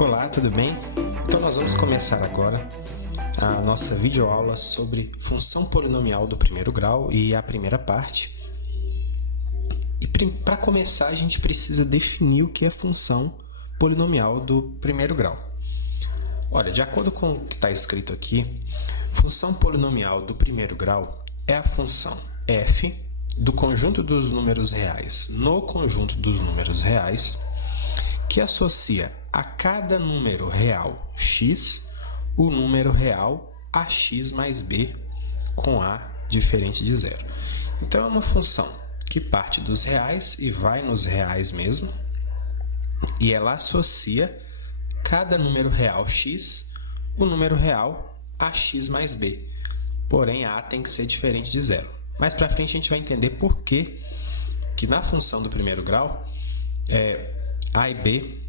Olá, tudo bem? Então nós vamos começar agora a nossa videoaula sobre função polinomial do primeiro grau e a primeira parte. E para começar, a gente precisa definir o que é função polinomial do primeiro grau. Olha, de acordo com o que está escrito aqui, função polinomial do primeiro grau é a função f do conjunto dos números reais no conjunto dos números reais, que associa a cada número real x o número real ax mais b com a diferente de zero. Então, é uma função que parte dos reais e vai nos reais mesmo, e ela associa cada número real x o número real ax mais b, porém a tem que ser diferente de zero. Mais para frente a gente vai entender por que na função do primeiro grau, a e b,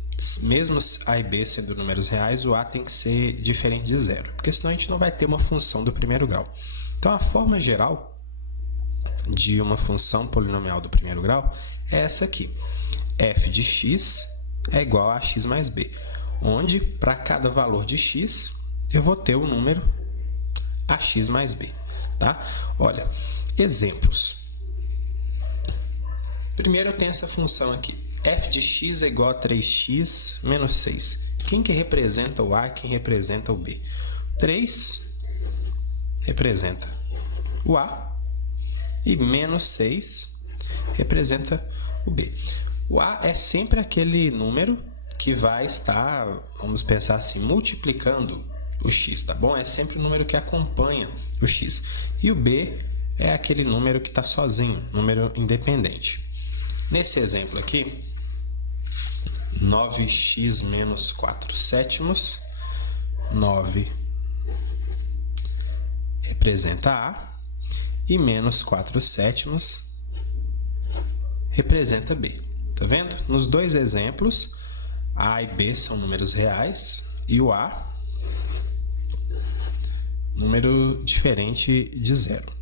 mesmo a e b sendo números reais, o a tem que ser diferente de zero, porque senão a gente não vai ter uma função do primeiro grau. Então, a forma geral de uma função polinomial do primeiro grau é essa aqui. F de x é igual a x mais b, onde, para cada valor de x, eu vou ter o número ax mais b. Tá? Olha, exemplos. Primeiro eu tenho essa função aqui. F de x é igual a 3x menos 6. Quem que representa o a e quem representa o b? 3 representa o a e menos 6 representa o b. O a é sempre aquele número que vai estar, vamos pensar assim, multiplicando o x, tá bom? É sempre o número que acompanha o x. E o b é aquele número que está sozinho, número independente. Nesse exemplo aqui, 9x menos 4 sétimos, 9 representa a e menos 4 sétimos representa b. Tá vendo? Nos dois exemplos, a e b são números reais e o a número diferente de zero.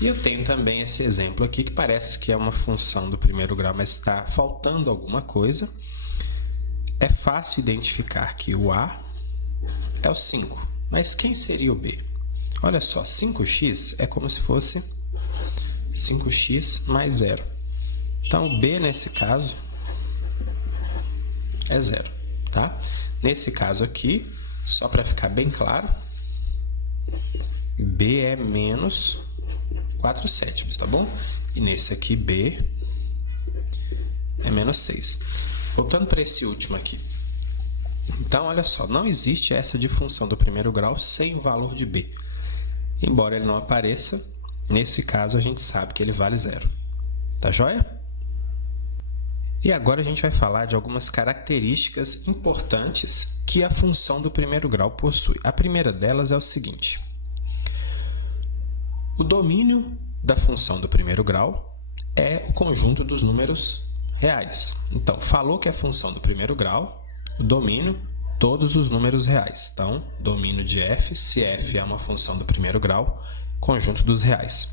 E eu tenho também esse exemplo aqui que parece que é uma função do primeiro grau, mas está faltando alguma coisa. É fácil identificar que o a é o 5, mas quem seria o b? Olha só, 5x é como se fosse 5x mais 0. Então, o b, nesse caso, é 0. Tá? Nesse caso aqui, só para ficar bem claro, b é menos 4 sétimos, tá bom? E nesse aqui, b é menos 6. Voltando para esse último aqui. Então, olha só, não existe essa de função do primeiro grau sem valor de b. Embora ele não apareça, nesse caso a gente sabe que ele vale 0. Tá joia? E agora a gente vai falar de algumas características importantes que a função do primeiro grau possui. A primeira delas é o seguinte: o domínio da função do primeiro grau é o conjunto dos números reais. Então, falou que é função do primeiro grau, o domínio, todos os números reais. Então, domínio de f, se f é uma função do primeiro grau, conjunto dos reais.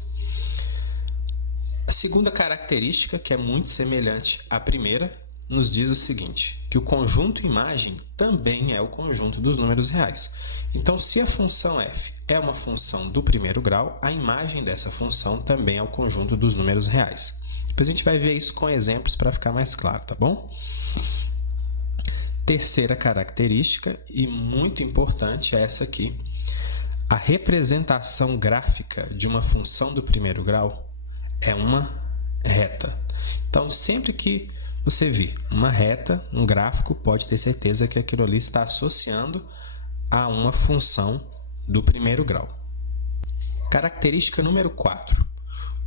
A segunda característica, que é muito semelhante à primeira, nos diz o seguinte, que o conjunto imagem também é o conjunto dos números reais. Então, se a função f é uma função do primeiro grau, a imagem dessa função também é o conjunto dos números reais. Depois a gente vai ver isso com exemplos para ficar mais claro, tá bom? Terceira característica, e muito importante, é essa aqui. A representação gráfica de uma função do primeiro grau é uma reta. Então, sempre que você vir uma reta, um gráfico, pode ter certeza que aquilo ali está associando a uma função do primeiro grau. Característica número 4.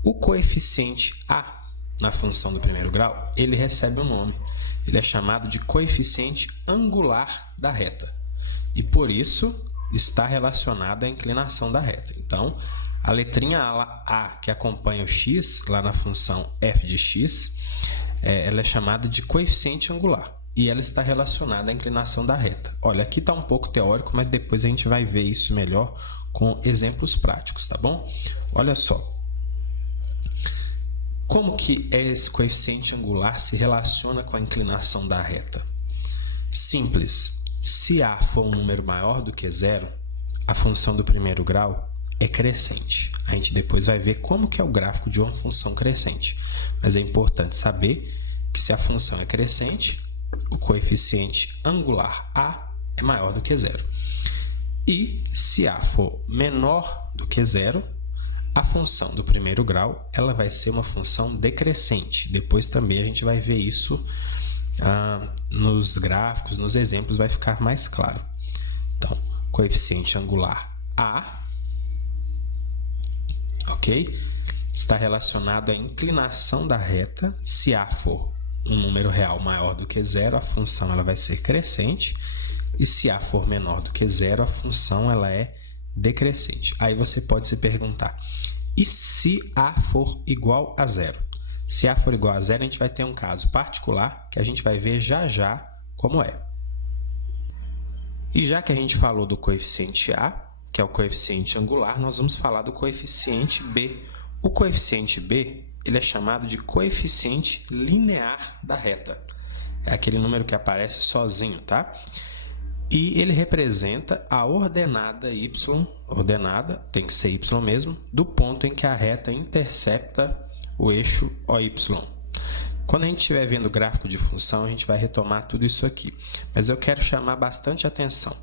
O coeficiente a na função do primeiro grau, ele recebe um nome. Ele é chamado de coeficiente angular da reta. E, por isso, está relacionado à inclinação da reta. Então, a letrinha a que acompanha o x, lá na função f de x, ela é chamada de coeficiente angular. E ela está relacionada à inclinação da reta. Olha, aqui está um pouco teórico, mas depois a gente vai ver isso melhor com exemplos práticos, tá bom? Olha só. Como que esse coeficiente angular se relaciona com a inclinação da reta? Simples. Se a for um número maior do que zero, a função do primeiro grau é crescente. A gente depois vai ver como que é o gráfico de uma função crescente. Mas é importante saber que se a função é crescente, o coeficiente angular a é maior do que zero. E se a for menor do que zero, a função do primeiro grau ela vai ser uma função decrescente. Depois também a gente vai ver isso nos gráficos, nos exemplos, vai ficar mais claro. Então, coeficiente angular a, ok? Está relacionado à inclinação da reta. Se a for um número real maior do que zero, a função ela vai ser crescente. E se a for menor do que zero, a função ela é decrescente. Aí você pode se perguntar, e se a for igual a zero? Se a for igual a zero, a gente vai ter um caso particular que a gente vai ver já já como é. E já que a gente falou do coeficiente a, que é o coeficiente angular, nós vamos falar do coeficiente b. O coeficiente b ele é chamado de coeficiente linear da reta. É aquele número que aparece sozinho, tá? E ele representa a ordenada y, ordenada, tem que ser y mesmo, do ponto em que a reta intercepta o eixo OY. Quando a gente estiver vendo o gráfico de função, a gente vai retomar tudo isso aqui. Mas eu quero chamar bastante atenção.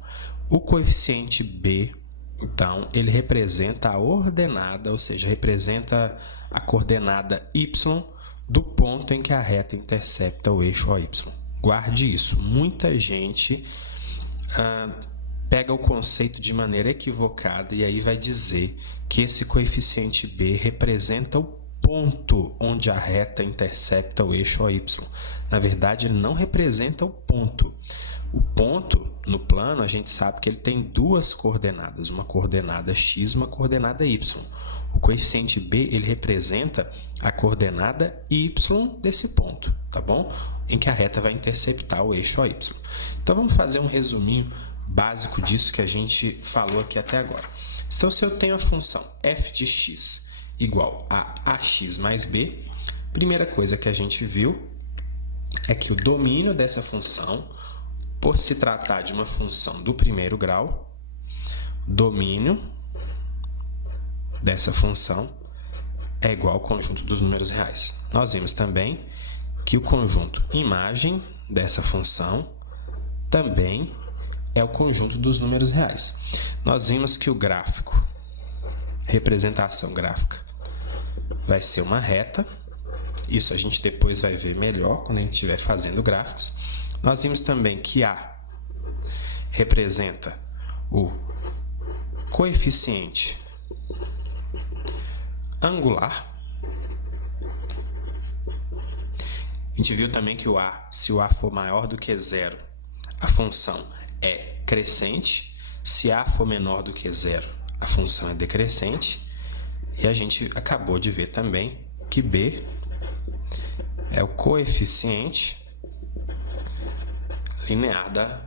O coeficiente b, então, ele representa a ordenada, ou seja, representa a coordenada y do ponto em que a reta intercepta o eixo OY. Guarde isso. Muita gente pega o conceito de maneira equivocada e aí vai dizer que esse coeficiente b representa o ponto onde a reta intercepta o eixo OY. Na verdade, ele não representa o ponto. O ponto, no plano, a gente sabe que ele tem duas coordenadas, uma coordenada x e uma coordenada y. O coeficiente b ele representa a coordenada y desse ponto, tá bom? Em que a reta vai interceptar o eixo OY. Então, vamos fazer um resuminho básico disso que a gente falou aqui até agora. Então, se eu tenho a função f de x igual a ax mais b, a primeira coisa que a gente viu é que o domínio dessa função, por se tratar de uma função do primeiro grau, domínio dessa função é igual ao conjunto dos números reais. Nós vimos também que o conjunto imagem dessa função também é o conjunto dos números reais. Nós vimos que o gráfico, representação gráfica, vai ser uma reta. Isso a gente depois vai ver melhor quando a gente estiver fazendo gráficos. Nós vimos também que A representa o coeficiente angular. A gente viu também que o A, se o A for maior do que zero, a função é crescente. Se A for menor do que zero, a função é decrescente. E a gente acabou de ver também que B é o coeficiente linear da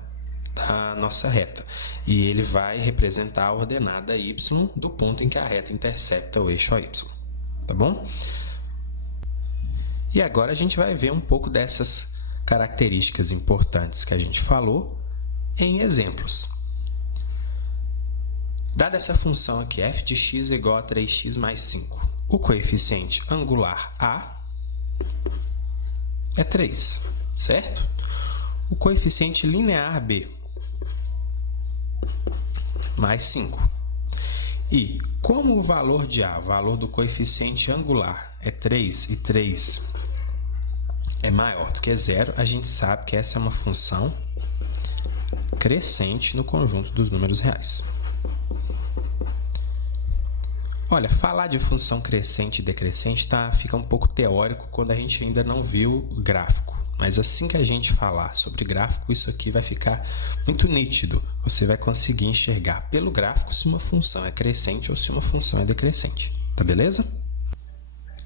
nossa reta. E ele vai representar a ordenada y do ponto em que a reta intercepta o eixo OY. Tá bom? E agora a gente vai ver um pouco dessas características importantes que a gente falou em exemplos. Dada essa função aqui, f de x é igual a 3x mais 5, o coeficiente angular A é 3, certo? O coeficiente linear B, mais 5. E como o valor de A, o valor do coeficiente angular, é 3 e 3 é maior do que zero, a gente sabe que essa é uma função crescente no conjunto dos números reais. Olha, falar de função crescente e decrescente fica um pouco teórico quando a gente ainda não viu o gráfico. Mas assim que a gente falar sobre gráfico, isso aqui vai ficar muito nítido. Você vai conseguir enxergar pelo gráfico se uma função é crescente ou se uma função é decrescente. Tá beleza?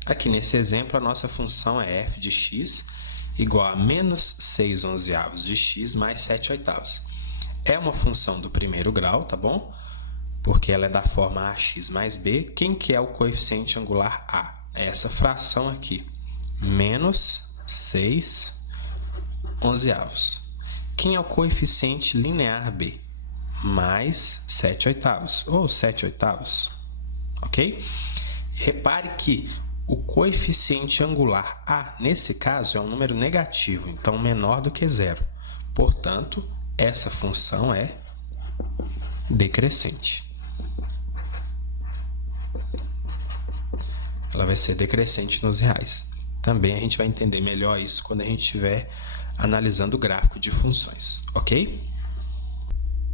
Aqui nesse exemplo, a nossa função é f de x igual a menos 6/11 de x mais 7/8. É uma função do primeiro grau, tá bom? Porque ela é da forma ax mais b. Quem que é o coeficiente angular a? É essa fração aqui, menos 6/11. quem é o coeficiente linear b? Mais 7/8, ou 7/8, ok? Repare que o coeficiente angular a, nesse caso, é um número negativo, então menor do que zero. Portanto, essa função é decrescente. Ela vai ser decrescente nos reais. Também a gente vai entender melhor isso quando a gente estiver analisando o gráfico de funções, ok?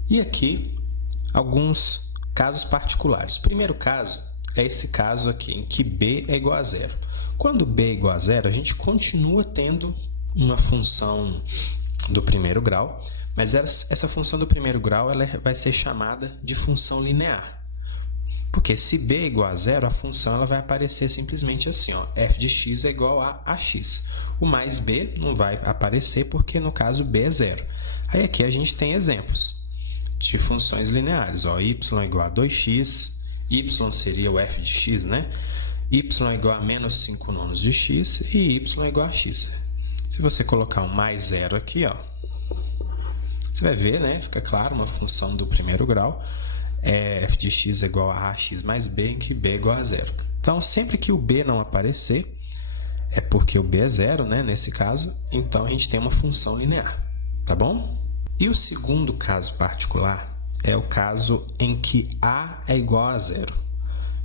E aqui, alguns casos particulares. O primeiro caso é esse caso aqui, em que b é igual a zero. Quando b é igual a zero, a gente continua tendo uma função do primeiro grau, mas essa função do primeiro grau ela vai ser chamada de função linear. Porque se b é igual a zero, a função ela vai aparecer simplesmente assim, ó, f de x é igual a ax. O mais b não vai aparecer porque, no caso, b é zero. Aí aqui a gente tem exemplos de funções lineares. Ó, y é igual a 2x, y seria o f de x, né? Y é igual a menos 5 nonos de x e y é igual a x. Se você colocar um mais zero aqui, ó, você vai ver, né? Fica claro, uma função do primeiro grau. F de x é igual a ax mais b, em que b é igual a zero. Então, sempre que o b não aparecer, é porque o b é zero, né? Nesse caso, então a gente tem uma função linear, tá bom? E o segundo caso particular é o caso em que a é igual a zero.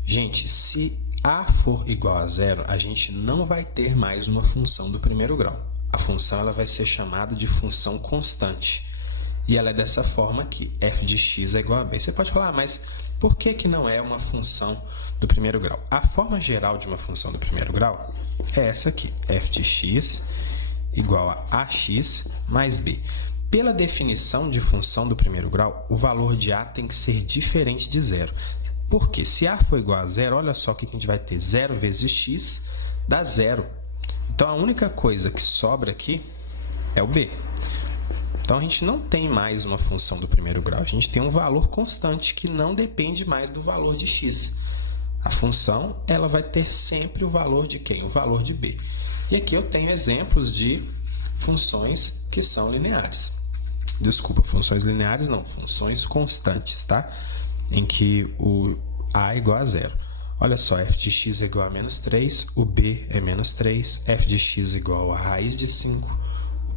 Gente, se a for igual a zero, a gente não vai ter mais uma função do primeiro grau. A função ela vai ser chamada de função constante. E ela é dessa forma aqui, f de x é igual a b. Você pode falar, mas por que não é uma função do primeiro grau? A forma geral de uma função do primeiro grau é essa aqui, f de x igual a ax mais b. Pela definição de função do primeiro grau, o valor de a tem que ser diferente de zero. Porque se a for igual a zero, olha só o que a gente vai ter. 0 vezes x dá zero. Então, a única coisa que sobra aqui é o b. Então, a gente não tem mais uma função do primeiro grau. A gente tem um valor constante que não depende mais do valor de x. A função ela vai ter sempre o valor de quem? O valor de b. E aqui eu tenho exemplos de funções que são lineares. Desculpa, funções lineares não, funções constantes, tá? Em que o a é igual a zero. Olha só, f de x é igual a menos 3, o b é menos 3, f de x é igual a raiz de 5,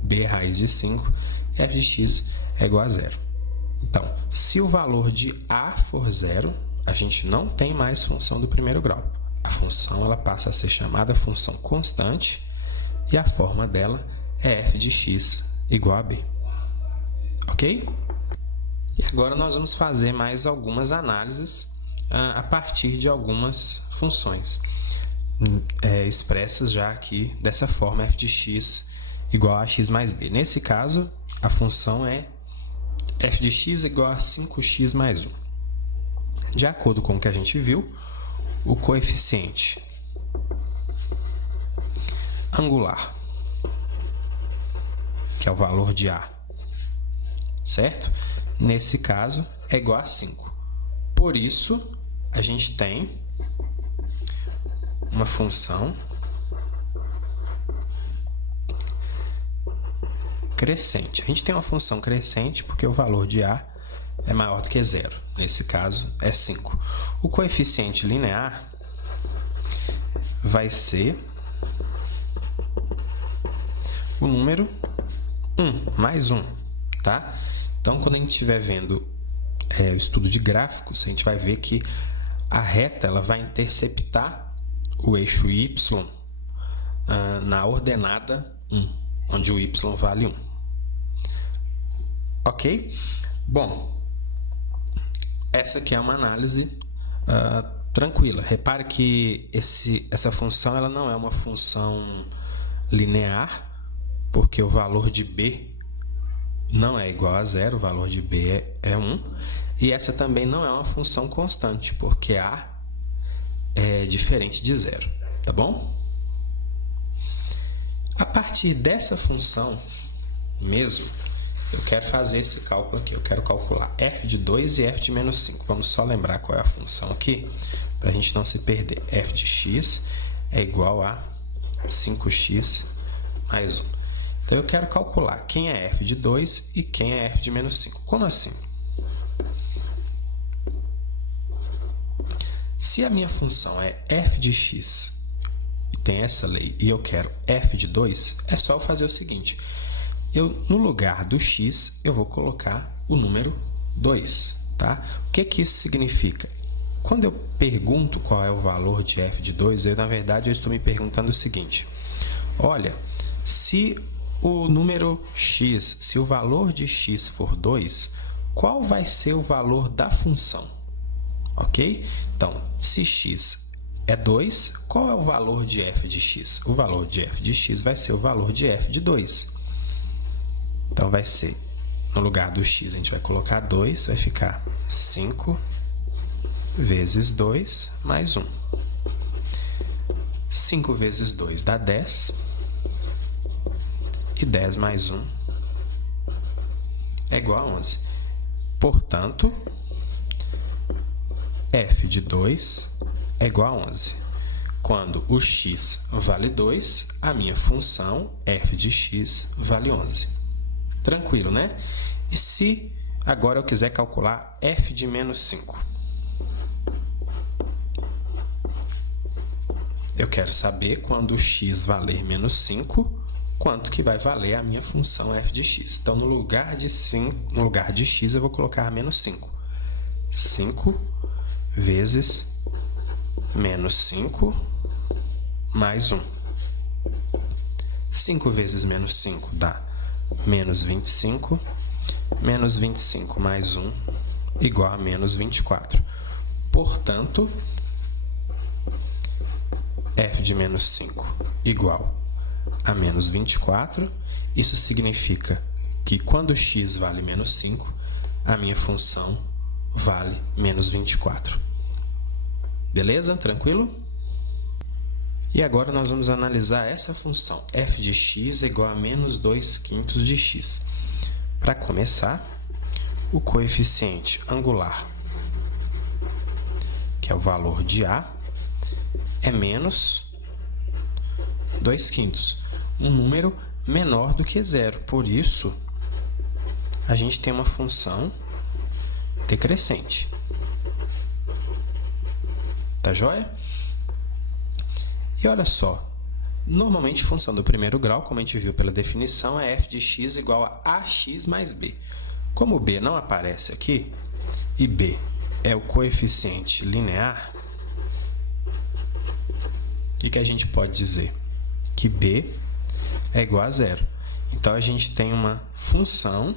b é raiz de 5, f de x é igual a zero. Então, se o valor de a for zero, a gente não tem mais função do primeiro grau. A função ela passa a ser chamada função constante e a forma dela é f de x igual a b. Ok? E agora nós vamos fazer mais algumas análises a partir de algumas funções expressas já aqui dessa forma, f de x igual a x mais b. Nesse caso, a função é f de x igual a 5x mais 1. De acordo com o que a gente viu, o coeficiente angular, que é o valor de a, certo? Nesse caso, é igual a 5. Por isso, a gente tem uma função crescente. A gente tem uma função crescente porque o valor de a é maior do que zero. Nesse caso, é 5. O coeficiente linear vai ser o número 1, mais 1, tá? Então, quando a gente estiver vendo o estudo de gráficos, a gente vai ver que a reta ela vai interceptar o eixo y na ordenada 1, onde o y vale 1. Ok? Bom, essa aqui é uma análise tranquila. Repare que essa função ela não é uma função linear, porque o valor de b não é igual a zero, o valor de b é 1. E essa também não é uma função constante, porque a é diferente de zero, tá bom? A partir dessa função mesmo, eu quero fazer esse cálculo aqui. Eu quero calcular f de 2 e f de menos 5. Vamos só lembrar qual é a função aqui, para a gente não se perder. F de x é igual a 5x mais 1. Então, eu quero calcular quem é f de 2 e quem é f de menos 5. Como assim? Se a minha função é f de x, e tem essa lei, e eu quero f de 2, é só eu fazer o seguinte. No lugar do x, eu vou colocar o número 2. Tá? O que isso significa? Quando eu pergunto qual é o valor de f de 2, na verdade, eu estou me perguntando o seguinte. Olha, se o número x, se o valor de x for 2, qual vai ser o valor da função? Ok? Então, se x é 2, qual é o valor de f de x? O valor de f de x vai ser o valor de f de 2. Então, vai ser, no lugar do x, a gente vai colocar 2, vai ficar 5 vezes 2 mais 1. 5 vezes 2 dá 10. E 10 mais 1 é igual a 11. Portanto, f de 2 é igual a 11. Quando o x vale 2, a minha função f de x vale 11. Tranquilo, né? E se agora eu quiser calcular f de menos 5? Eu quero saber quando o x valer menos 5, quanto que vai valer a minha função f de x. Então, no lugar de x, eu vou colocar menos 5. 5 vezes menos 5 mais 1. 5 vezes menos 5 dá menos 25. Menos 25 mais 1 igual a menos 24. Portanto, f de menos 5 igual a menos 24. Isso significa que quando x vale menos 5, a minha função vale menos 24. Beleza? Tranquilo? E agora nós vamos analisar essa função. F de x é igual a menos 2/5 de x. Para começar, o coeficiente angular, que é o valor de A, é menos 2/5, um número menor do que zero. Por isso, a gente tem uma função decrescente. Tá joia? E olha só, normalmente a função do primeiro grau, como a gente viu pela definição, é f de x igual a ax mais b. Como b não aparece aqui, e b é o coeficiente linear, o que a gente pode dizer? Que b é igual a zero. Então, a gente tem uma função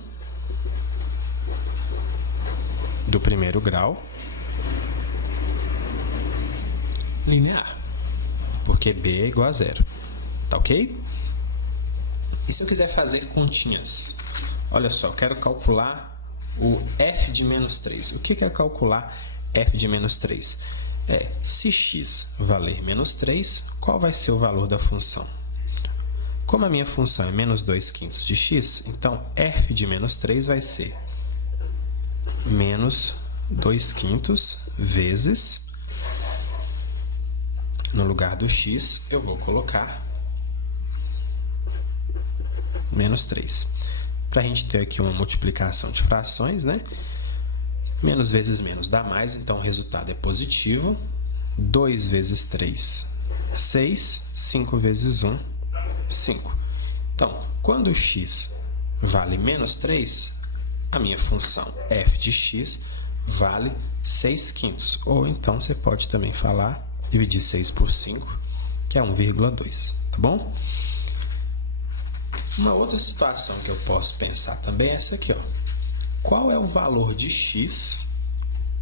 do primeiro grau linear, porque b é igual a zero. Tá ok? E se eu quiser fazer continhas? Olha só, eu quero calcular o f de menos 3. O que é calcular f de menos 3? Se x valer menos 3, qual vai ser o valor da função? Como a minha função é menos 2/5 de x, então f de menos 3 vai ser menos 2/5 vezes, no lugar do x, eu vou colocar menos 3. Para a gente ter aqui uma multiplicação de frações, né? Menos vezes menos dá mais, então o resultado é positivo. 2 vezes 3, 6. 5 vezes 1, 5. Então, quando o x vale menos 3, a minha função f de x vale 6/5. Ou então, você pode também falar, dividir 6 por 5, que é 1,2. Tá bom? Uma outra situação que eu posso pensar também é essa aqui, ó. Qual é o valor de x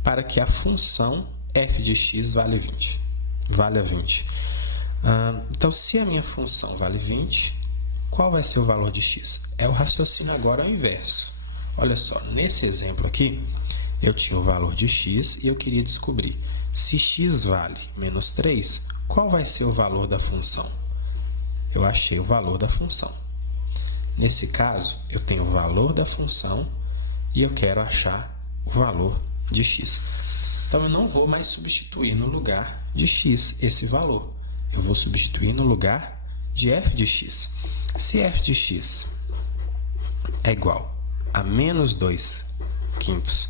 para que a função f de x valha 20? Então, se a minha função vale 20, qual vai ser o valor de x? O raciocínio agora é o inverso. Olha só, nesse exemplo aqui, eu tinha o valor de x e eu queria descobrir se x vale menos 3, qual vai ser o valor da função? Eu achei o valor da função. Nesse caso, eu tenho o valor da função e eu quero achar o valor de x. Então, eu não vou mais substituir no lugar de x esse valor. Eu vou substituir no lugar de f de x. Se f de x é igual a menos 2/5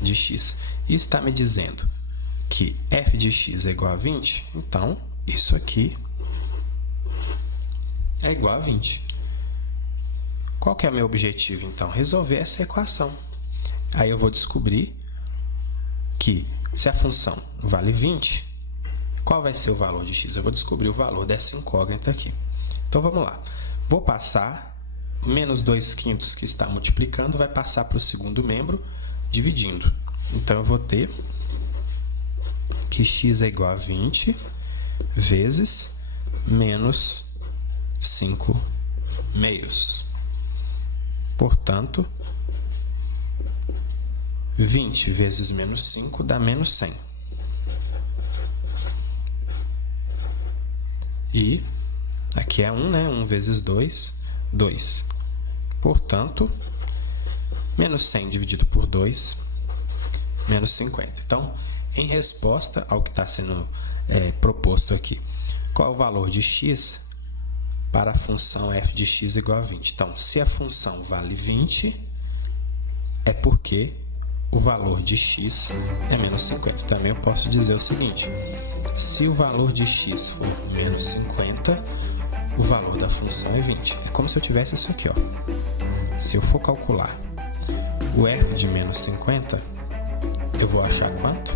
de x e está me dizendo que f de x é igual a 20, então isso aqui é igual a 20. Qual que é o meu objetivo, então? Resolver essa equação. Aí eu vou descobrir que se a função vale 20, qual vai ser o valor de x? Eu vou descobrir o valor dessa incógnita aqui. Então, vamos lá. Vou passar, menos 2/5 que está multiplicando, vai passar para o segundo membro, dividindo. Então, eu vou ter que x é igual a 20 vezes menos 5/2. Portanto, 20 vezes menos 5 dá menos 100. E aqui é 1, né? 1 vezes 2, 2. Portanto, menos 100 dividido por 2, menos 50. Então, em resposta ao que está sendo proposto aqui, qual é o valor de x para a função f de x igual a 20? Então, se a função vale 20, é porque o valor de x é menos 50. Também eu posso dizer o seguinte: se o valor de x for menos 50, o valor da função é 20. É como se eu tivesse isso aqui, ó. Se eu for calcular o f de menos 50, eu vou achar quanto?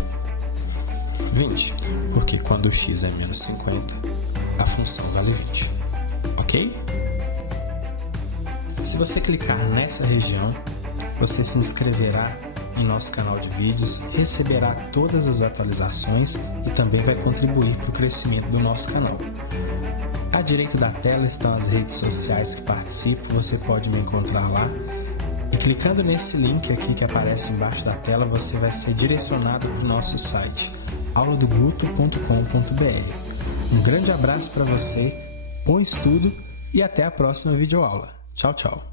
20. Porque quando o x é menos 50, a função vale 20. Ok? Se você clicar nessa região, você se inscreverá em nosso canal de vídeos, receberá todas as atualizações e também vai contribuir para o crescimento do nosso canal. À direita da tela estão as redes sociais que participo, você pode me encontrar lá. E clicando nesse link aqui que aparece embaixo da tela, você vai ser direcionado para o nosso site, auladoguto.com.br. Um grande abraço para você, bom estudo e até a próxima videoaula. Tchau, tchau!